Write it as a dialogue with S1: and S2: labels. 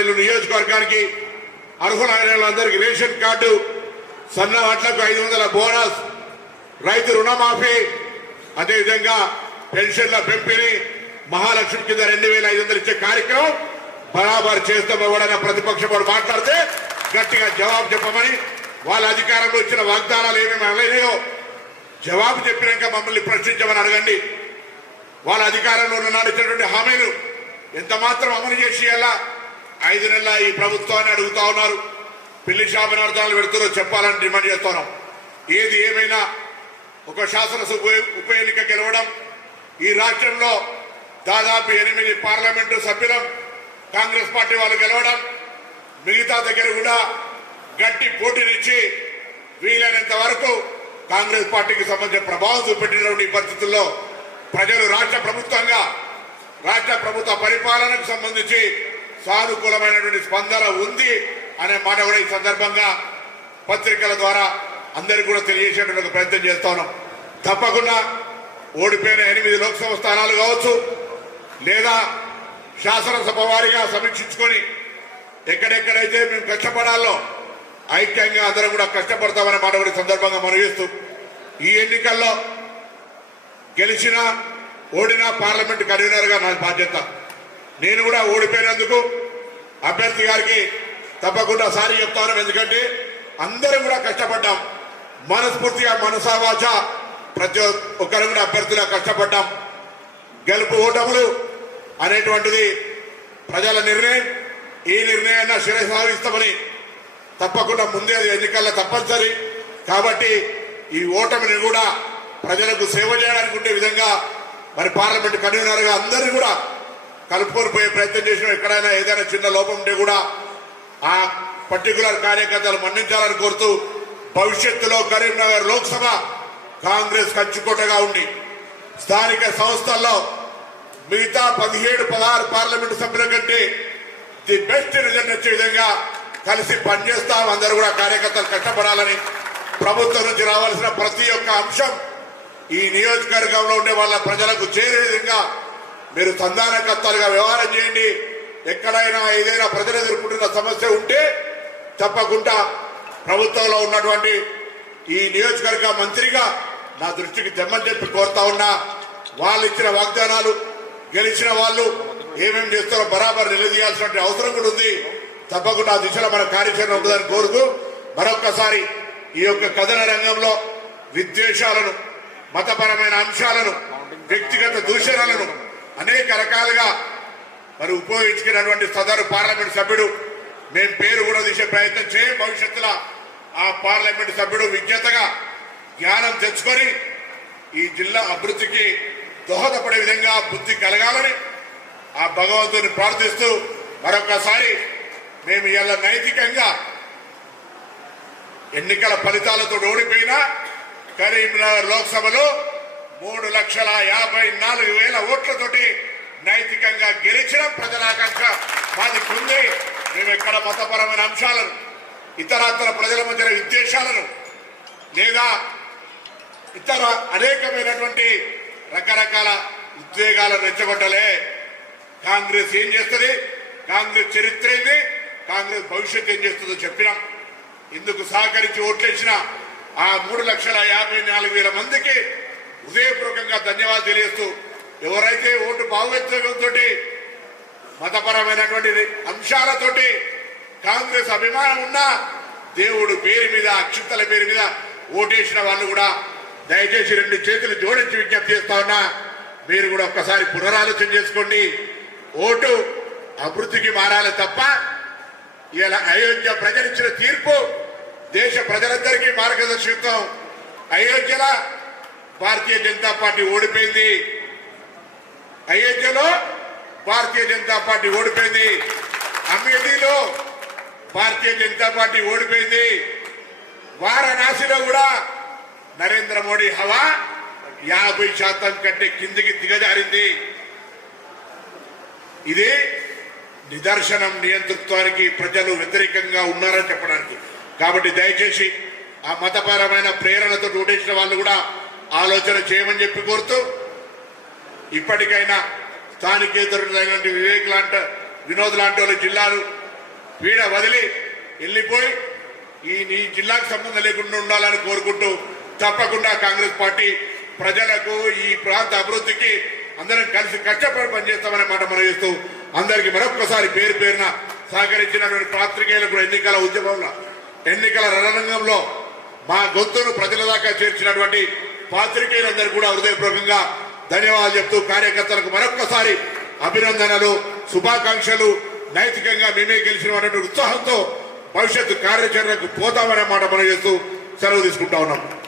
S1: ఐదు నియోజకవర్గానికి అర్హులైన వాళ్ళందరికీ రేషన్ కార్డు సన్న వాట్లకు ఐదు వందల బోనస్ రైతు రుణమాఫీ అదేవిధంగా పెన్షన్ల పెంపిణీ మహాలక్ష్మి కింద రెండు వేల ఐదు వందలు ఇచ్చే కార్యక్రమం బరాబరు చేస్తామో కూడా ప్రతిపక్షం వాడు మాట్లాడితే గట్టిగా జవాబు చెప్పమని వాళ్ళ అధికారంలో ఇచ్చిన వాగ్దానాలు ఏమేమి అనలేదో జవాబు చెప్పినాక మమ్మల్ని ప్రశ్నించమని అడగండి వాళ్ళ అధికారంలో ఉన్న ఇచ్చినటువంటి హామీలు ఎంత మాత్రం అమలు చేసి ఎలా ఐదు నెలల ఈ ప్రభుత్వాన్ని అడుగుతా ఉన్నారు పెళ్లి శాపనార్థాలు పెడుతారో చెప్పాలని డిమాండ్ చేస్తున్నాం ఏది ఏమైనా ఒక శాసనసభ ఉప ఎన్నిక గెలవడం ఈ రాష్ట్రంలో దాదాపు ఎనిమిది పార్లమెంటు సభ్యులం కాంగ్రెస్ పార్టీ వాళ్ళు గెలవడం మిగతా దగ్గర కూడా గట్టి పోటీనిచ్చి వీలైనంత వరకు కాంగ్రెస్ పార్టీకి సంబంధించిన ప్రభావం చూపెట్టినటువంటి పరిస్థితుల్లో ప్రజలు రాష్ట్ర ప్రభుత్వంగా రాష్ట్ర ప్రభుత్వ పరిపాలనకు సంబంధించి సానుకూలమైనటువంటి స్పందన ఉంది అనే మాట కూడా ఈ సందర్భంగా పత్రికల ద్వారా అందరికీ కూడా తెలియజేసేటువంటి ప్రయత్నం చేస్తా ఉన్నాం తప్పకుండా ఓడిపోయిన ఎనిమిది లోక్సభ స్థానాలు కావచ్చు లేదా శాసనసభ వారిగా సమీక్షించుకొని ఎక్కడెక్కడైతే మేము కష్టపడాలో ఐక్యంగా అందరం కూడా కష్టపడతామనే మాట కూడా సందర్భంగా మనవిస్తూ ఈ ఎన్నికల్లో గెలిచిన ఓడినా పార్లమెంట్ కన్వీనర్గా నా బాధ్యత నేను కూడా ఓడిపోయినందుకు అభ్యర్థి గారికి తప్పకుండా సారీ చెప్తాను ఎందుకంటే అందరం కూడా కష్టపడ్డాం మనస్ఫూర్తిగా మనసావాచ ప్రతి ఒక్కరు కూడా అభ్యర్థిగా కష్టపడ్డాం గెలుపు ఓటములు అనేటువంటిది ప్రజల నిర్ణయం ఈ నిర్ణయాన్ని శిరసావిస్తామని తప్పకుండా ముందే ఎన్నికల్లో తప్పనిసరి కాబట్టి ఈ ఓటమిని కూడా ప్రజలకు సేవ చేయడానికి ఉండే విధంగా మరి పార్లమెంట్ కన్వీనర్గా అందరినీ కూడా కలుపుకొని పోయే ప్రయత్నం చేసిన ఎక్కడైనా ఏదైనా చిన్న లోపం ఉంటే కూడా ఆ పర్టికులర్ కార్యకర్తలు మన్నించాలని కోరుతూ భవిష్యత్తులో కరీంనగర్ లోక్సభ కాంగ్రెస్ కంచుకోటగా ఉండి స్థానిక సంస్థల్లో మిగతా పదిహేడు పదహారు పార్లమెంటు సభ్యుల కంటే ది బెస్ట్ రిజల్ట్ వచ్చే విధంగా కలిసి పనిచేస్తాం అందరూ కూడా కార్యకర్తలు కష్టపడాలని ప్రభుత్వం నుంచి రావాల్సిన ప్రతి ఒక్క అంశం ఈ నియోజకవర్గంలో ఉండే వాళ్ళ ప్రజలకు చేరే విధంగా మీరు సంధానకర్తలుగా వ్యవహారం చేయండి ఎక్కడైనా ఏదైనా ప్రజలు ఎదుర్కొంటున్న సమస్య ఉంటే తప్పకుండా ప్రభుత్వంలో ఉన్నటువంటి ఈ నియోజకవర్గ మంత్రిగా నా దృష్టికి దెమ్మని చెప్పి కోరుతా ఉన్నా వాళ్ళు ఇచ్చిన వాగ్దానాలు గెలిచిన వాళ్ళు ఏమేమి చేస్తారో బరాబర్ నిలదీయాల్సినటువంటి అవసరం కూడా ఉంది తప్పకుండా ఆ దిశలో మన కార్యాచరణ ఉండదని కోరుతూ మరొక్కసారి ఈ యొక్క కథన రంగంలో విద్వేషాలను మతపరమైన అంశాలను వ్యక్తిగత దూషణలను అనేక రకాలుగా మరి ఉపయోగించుకున్నటువంటి సదరు పార్లమెంట్ సభ్యుడు మేము పేరు కూడా తీసే ప్రయత్నం చేయం భవిష్యత్తులో ఆ పార్లమెంట్ సభ్యుడు విజ్ఞతగా జ్ఞానం తెచ్చుకొని ఈ జిల్లా అభివృద్ధికి దోహదపడే విధంగా బుద్ధి కలగాలని ఆ భగవంతుని ప్రార్థిస్తూ మరొకసారి మేము ఇలా నైతికంగా ఎన్నికల ఫలితాలతో ఓడిపోయినా కరీంనగర్ లోక్సభలో మూడు లక్షల యాభై నాలుగు వేల ఓట్లతోటి నైతికంగా గెలిచడం ఆకాంక్ష మాది ఉంది మేము ఎక్కడ మతపరమైన అంశాలను ఇతరాతర ప్రజల మధ్యన విద్వేషాలను లేదా ఇతర అనేకమైనటువంటి రకరకాల ఉద్వేగాలను రెచ్చగొట్టలే కాంగ్రెస్ ఏం చేస్తుంది కాంగ్రెస్ చరిత్ర ఏంది కాంగ్రెస్ భవిష్యత్ ఏం చేస్తుందో చెప్పినాం ఇందుకు సహకరించి ఓట్లేసిన ఆ మూడు లక్షల యాభై నాలుగు వేల మందికి హృదయపూర్వకంగా ధన్యవాదాలు తెలియస్తూ ఎవరైతే ఓటు భావోద్వేగంతో మతపరమైనటువంటి అంశాలతోటి కాంగ్రెస్ అభిమానం ఉన్నా దేవుడు పేరు మీద అక్షింతల పేరు మీద ఓటేసిన వాళ్ళు కూడా దయచేసి రెండు చేతులు జోడించి విజ్ఞప్తి చేస్తా ఉన్నా మీరు కూడా ఒక్కసారి పునరాలోచన చేసుకోండి ఓటు అభివృద్ధికి మారాలి తప్ప ఇలా అయోధ్య ప్రజలిచ్చిన తీర్పు దేశ ప్రజలందరికీ మార్గదర్శకత్వం అయోధ్యలా భారతీయ జనతా పార్టీ ఓడిపోయింది అయోధ్యలో భారతీయ జనతా పార్టీ ఓడిపోయింది అమేథీలో భారతీయ జనతా పార్టీ ఓడిపోయింది వారణాసిలో కూడా నరేంద్ర మోడీ హవా యాభై శాతం కంటే కిందికి దిగజారింది ఇది నిదర్శనం నియంతృత్వానికి ప్రజలు వ్యతిరేకంగా ఉన్నారని చెప్పడానికి కాబట్టి దయచేసి ఆ మతపరమైన ప్రేరణతో ఓటేసిన వాళ్ళు కూడా ఆలోచన చేయమని చెప్పి కోరుతూ ఇప్పటికైనా స్థానికేతరులైనటువంటి వివేక్ లాంటి వినోద్ లాంటి వాళ్ళ జిల్లాలు వీడ వదిలి వెళ్ళిపోయి ఈ నీ జిల్లాకు సంబంధం లేకుండా ఉండాలని కోరుకుంటూ తప్పకుండా కాంగ్రెస్ పార్టీ ప్రజలకు ఈ ప్రాంత అభివృద్ధికి అందరం కలిసి కష్టపడి పనిచేస్తామనే మాట మనం చేస్తూ అందరికి మరొక్కసారి పేరు పేరున సహకరించినటువంటి పాత్రికేయులకు ఎన్నికల ఉద్యమంలో ఎన్నికల రణరంగంలో మా గొంతును ప్రజల దాకా చేర్చినటువంటి పాత్రికేయులందరూ కూడా హృదయపూర్వకంగా ధన్యవాదాలు చెప్తూ కార్యకర్తలకు మరొక్కసారి అభినందనలు శుభాకాంక్షలు నైతికంగా మేమే గెలిచినటువంటి ఉత్సాహంతో భవిష్యత్తు కార్యాచరణకు పోతామనే మాట మనం చేస్తూ సెలవు తీసుకుంటా ఉన్నాం